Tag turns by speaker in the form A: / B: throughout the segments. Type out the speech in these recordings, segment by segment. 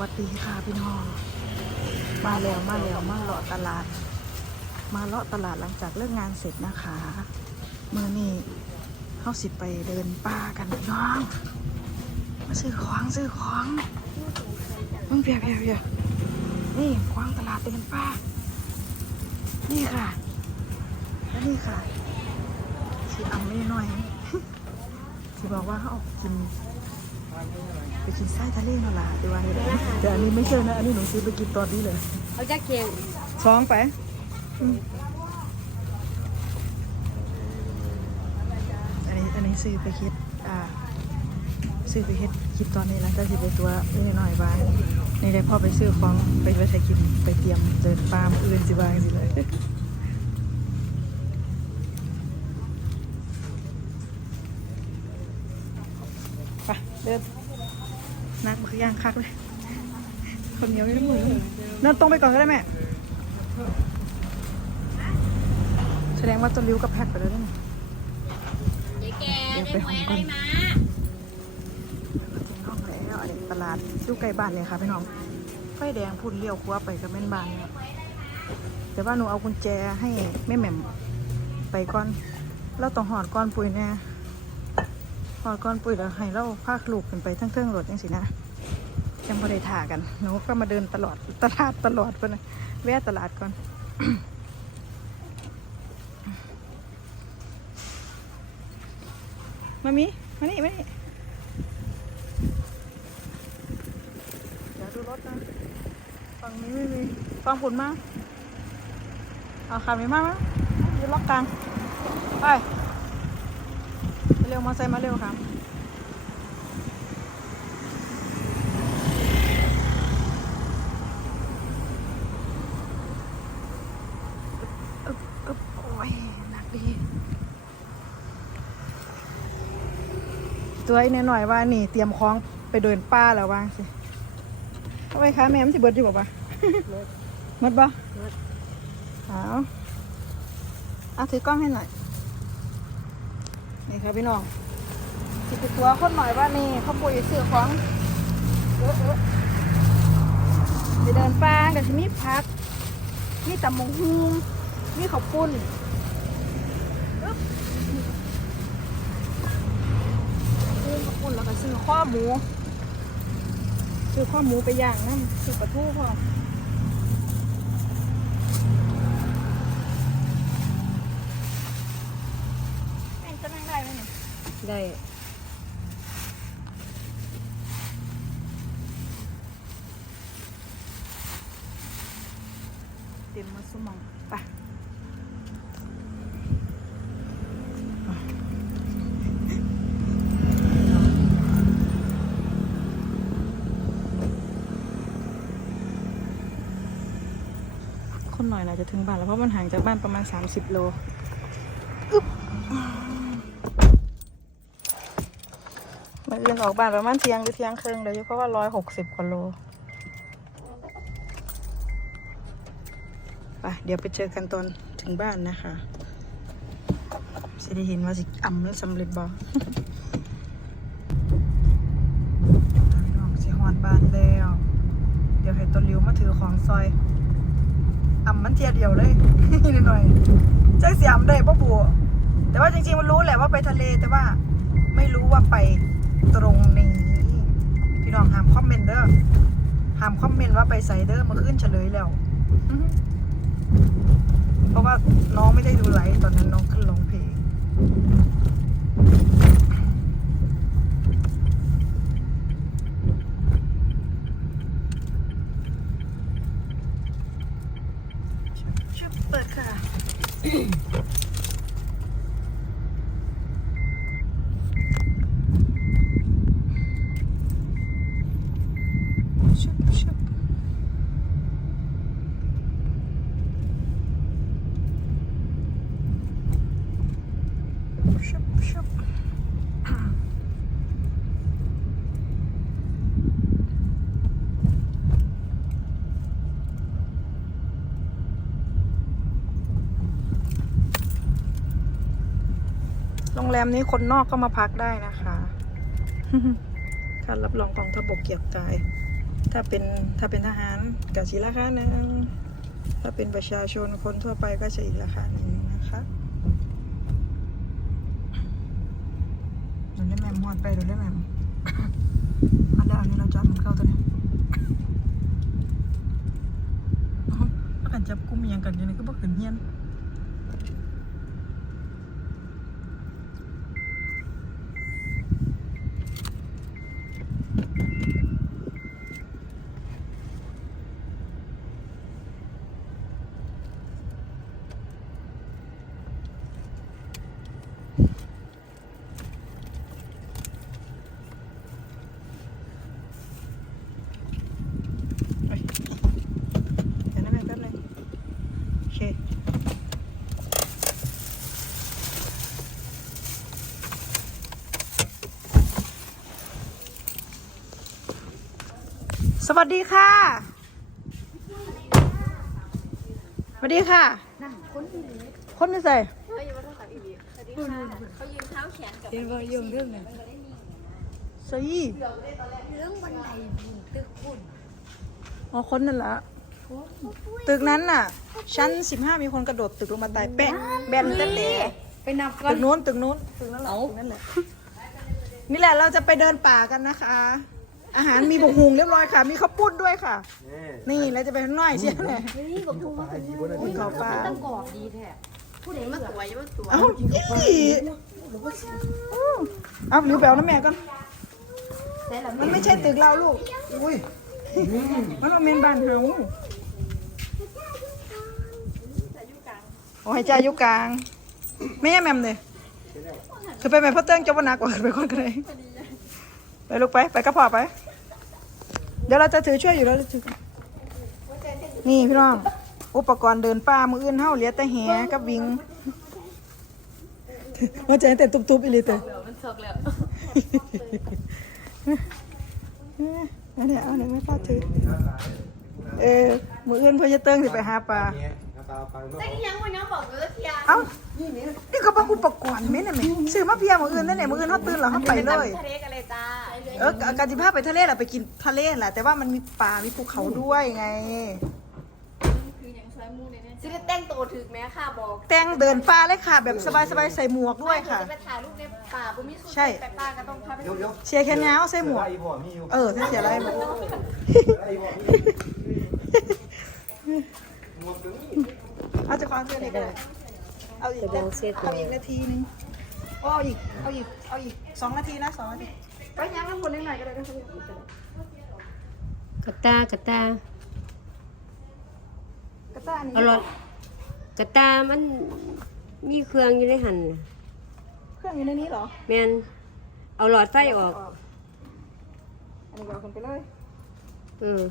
A: วัสดีค่ะพี่น้อง มาแล้วมาแล้วมาเลาะตลาด มาเลาะตลาดหลังจากเลิกงานเสร็จนะคะเมื่อนี้เขาสิไปเดินป่ากันพี่น้อง มาซื้อของซื้อของมึงเพียเพียเพียนี่ควางตลาดเดินป่า นี่ค่ะและนี่ค่ะสิเอาไม่น้อยสิบอกว่าเขาเอากิน ไปกินไส้ทะเลนั่นล่ะแต่ว่าเห็นไหมแต่อันนี้ไม่ใช่นะ อันนี้หนูซื้อไปกินตอนนี้เลย
B: เอาจะเคียง
A: ช้องไปอืมอันนี้อันนี้ซื้อไปคิดอ่าซื้อไปเฮ็ดคลิปตอนนี้แล้วก็สิไปตัวนิดหน่อยๆบ้างนี่ได้พ่อไปซื้อของไปไปใช้กินไปเตรียมเดินปลามาอื่นสิบ้างสิเลย เดินนักบักย่างคักเลยคนเหนียวยังมือเดินตรงไปก่อนก็ได้แม่ แสดงว่าต้นริ้วกับแพทไปแล้วนี่
B: เจ๊แกได้หวยอะไรมา
A: น้องแล้วอันนี้ตลาดอยู่ใกล้บ้านเลยค่ะพี่น้อง ไฟแดงพุ่นเลี้ยวคัวไปกับแม่นบ้านเนี่ยแต่ว่าหนูเอากุญแจให้แม่แหม่มไปก่อนเราต้องหอดก้อนปุ๋ยแน่ห อก้อนปุ๋ยแล้วให้เราพากลูกขึ้นไปทั้งเครื่องรถยังสินะยังพอได้ถ่ากันหนูก็มาเดินตลอดตลาดตลอดไปนะแวะตลาดก่อนมามีมานี่มานี่เดี๋ยวดูรถนะฝั่งนี้ไม่มีฟังผลมาเอาขับไม่มากมั้ยยืนล็อกกลางไป เร็วมาใส่มาเร็วครับอึบอึบโอ้ยหนักดี ตัวไอ้นหน่อยๆว่า นี่ เตรียมคล้องไปเดินป้าแล้วว่างสิเอาไปคะแม่มันสิเบิดอยู่บ่ปะหมดบ่เอาเอาถือกล้องให้หน่อย นี่ครับพี่น้องสิบตัวคนหน่อยว่านี่เขาปุยเสือของเออเออไปเดินป่ากับที่มีพัก มีตำมงฮูมีข้าวปุ้นซื้อข้าวปุ้นแล้วก็ซื้อข้อหมู ซื้อข้อหมูไปย่างน้ำซื้อปลาทูพอมแม่งจะนั่งได้ไหมเนี่ย
B: ได้
A: เต็มมาสมองไปคนหน่อยน่าจะถึงบ้านแล้วเพราะมันห่างจากบ้านประมาณ 30 โลอึ๊บ เอื่นออกบ้านประมาณเที่ยงหรือเที่ยงครึ่งเลยเพราะว่าร้อยหกสิบกว่าโลไปเดี๋ยวไปเจอกันตอนถึงบ้านนะคะจะได้เห็นว่าสิอ่ำแล้วสำเร็จบ่น้องสิหอนบ้านแล้ว เดี๋ยวให้ต้นริ้วมาถือของซอยอ่ำมันเทียเดียวเลยนิดหน่อยใจเสียมได้ป่ะบัวแต่ว่าจริงๆมันรู้แหละว่าไปทะเลแต่ว่าไม่รู้ว่าไป ตรงนี้พี่น้องห้ามคอมเมนต์เด้อห้ามคอมเมนต์ว่าไปไซเดอร์มาขึ้นเฉลยแล้ว เพราะว่าน้องไม่ได้ดูไลฟ์ตอนนั้นน้องขึ้นลงเพลง ชุบเปิดค่ะ ชุบชุบ ชุบชุบ โรงแรมนี้คนนอกก็มาพักได้นะคะการรับรองกองทพบกเกียรติกาย ถ้าเป็นถ้าเป็นทหารกับสีราคาหนึ่งถ้าเป็นประชาชนคนทั่วไปก็จะอีกราคาหนึ่งนะคะเดี๋ยวเล่นแมมหอดไปเดี๋ยวเล่นแมมอันเดียวอันนี้เราจอดมันเข้าตัวนี้กันจับกุมอหยังกันอยังไงก็บ่ขึ้นเฮียน เฮ้ยเดี๋ยวนะแม่แป๊บนึงโอเค ส วัสดีค่ะสวัสดีค่ะ คนที่ใส่
B: เขายืนเท้าแขนกับ
A: เรียนว่าเรื่องเรื่องไหนใส่
B: เรื่องบันไดบุญตึกบุญ
A: อ๋อคนนั่นละตึกนั้นน่ะ ชั้นสิบห้ามีคนกระโดดตึกลงมาตายแปะแบนเต้นเตะ
B: ไปนับกั
A: ตึ
B: น
A: กนู้นตึกนู้นตึกนั้นแหละตึกนั่นแหละนี่แหละเราจะไปเดินป่ากันนะคะ อาหารมีบุกหุงเรียบร้อยค่ะ มีข้าวปุ้นด้วยค่ะ นี่เราจะไปข้างนอกใช่ไหม
B: นี่บอกทูมาถึง
A: กินข้าวปลา
B: ต้องกรอบดีแท้ผู้ใดมาสวยมาสวย
A: เอ้าอีเอาหรือแบลน้ำแม่ก่อน
B: แต่ละ
A: มันไม่ใช่ตึกเราลูกอุ้ยมันเอาเมนบ้านเฮาโอ้ยใจอยู่กลางไม่ใช่แมมเลยคือไปแม่พ่อเติ้งเจ้าบนักกว่าไปคนกันเลยไปลูกไป ไปกระเพาะไป เดี๋ยวเราจะถือช่วยอยู่แล้วเราถือนี่พี่น้อง อุปกรณ์เดินป่ามืออื่นเฮาเหลียแต่แหกับวิงว่าใจแต่ตุบๆอีหลีเตอ
B: มันสกแล้ว
A: อันนี้เอาเนี่ยไม่พลาดถือเออมืออื่นเพื่อจะเติ้งสิไปหาปลา
B: แต่ยังวันนี้บอกเลยว่าเทีย
A: เอ้านี่ก็บอกอุปกรณ์ไหมเนี่ยแม่ซื้อมาเพียมืออื่นนั่นแหละมืออื่นเขาตื่นแล้วเขาไปเลย
B: ทะเลกันเลยจ้า
A: เออการจิพาไปทะเลแหละไปกินทะเลแหละแต่ว่ามันมีป่ามีภูเขาด้วยไง
B: ซิได้แต่งตัวถึกไหมค่ะบอก
A: แต่งเดินป่าเลยค่ะ แบบสบายๆใส่หมวกด้วยค่ะ
B: ไปถ่ายรูปในป่าบุมิสุ
A: ใช่
B: แต่ป่าก็ต้องพาไป
C: เชี
A: ยร์แค่นี้ใส่หมวก
C: ไอ้พ่อมีอยู่
A: เออถ้าเสียอะไรหมด
C: ไอ้พ่อมีหมวกถึงนี่
A: เอาจะความเชื่อเลยก็ได้เอาอีกเอาอีกนาทีนึงเอาอีกเอาอีกเอาอีกสองนาทีนะสองนาทีไปยังน้ำคนได้ไงก็ได้นะครับ
D: กระตากระตาก
A: ระต้านี้
D: เอาหลอดกระตามันมีเครื่องอยู่ในหันน่ะ
A: เครื่องอยู่ในนี้เหรอ
D: แมนเอาหลอดไฟออก
A: อันนี้ก็เอาคนไปเลย
D: เออ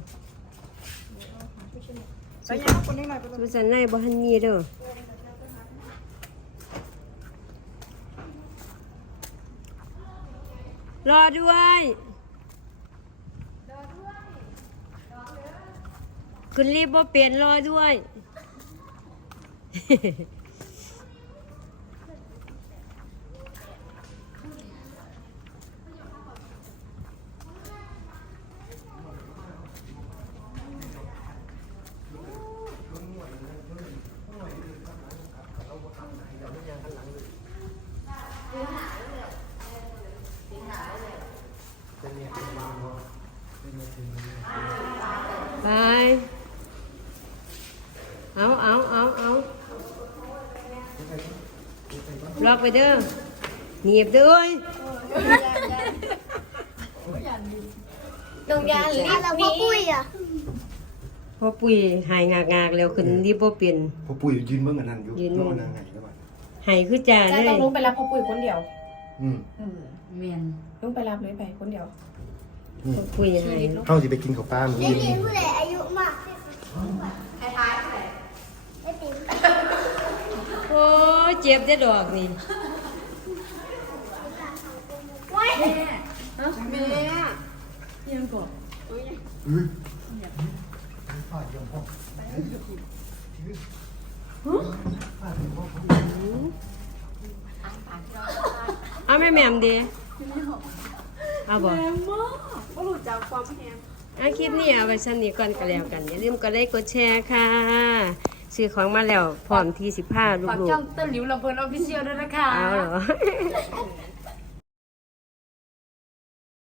D: มันจะนในบ่ทันมีเด้อรอด้วยคุณรีบบ่เปลี่ยนรอด้วย ไป เอาเอาเอาเอาล็อกไปเด้อเหนียบเด้อเอ้ย
B: ดงยานลิฟต์นี้
D: พอปุ๋ยหายงากงากๆแล้วขึ้นรีบบ่เปลี่ยน
C: พ่อปุ๋ยยืนเบื้องกันนั่นอยู่
D: ยืนเบิ่
C: เบื้
D: ง
C: องนางไงแล้วมัน
D: หายคือจ่า
E: ใจ
D: เล
E: ต้อยงลงไปรับพ่อปุ๋ยคนเดียว
C: อืม
B: เมียน
E: ลงไปรับเลยไปคนเดียว
D: พอปุ๋ยหาย
C: เข้าสิไปกินข้าวปลาหมูยืน
D: โอ้ยเจ็บได้อดอกนี่เอาแม่แหม่มดี เอาบ่
B: ก็รู้จักความแฮม
D: อาคลิปนี้เอาไว้ชั้นนี้ก่อนก็แล้วกัน อย่าลืมกดไลค์กดแชร์ค่ะ ซื้อของมาแล้วพร้อมที่สิบห้าลู
F: ฝาก
D: ก
F: ช่องต้นหลิวลำเพลินออฟฟิเชียลด้วยนะคะ
D: ๆเอาเหรอ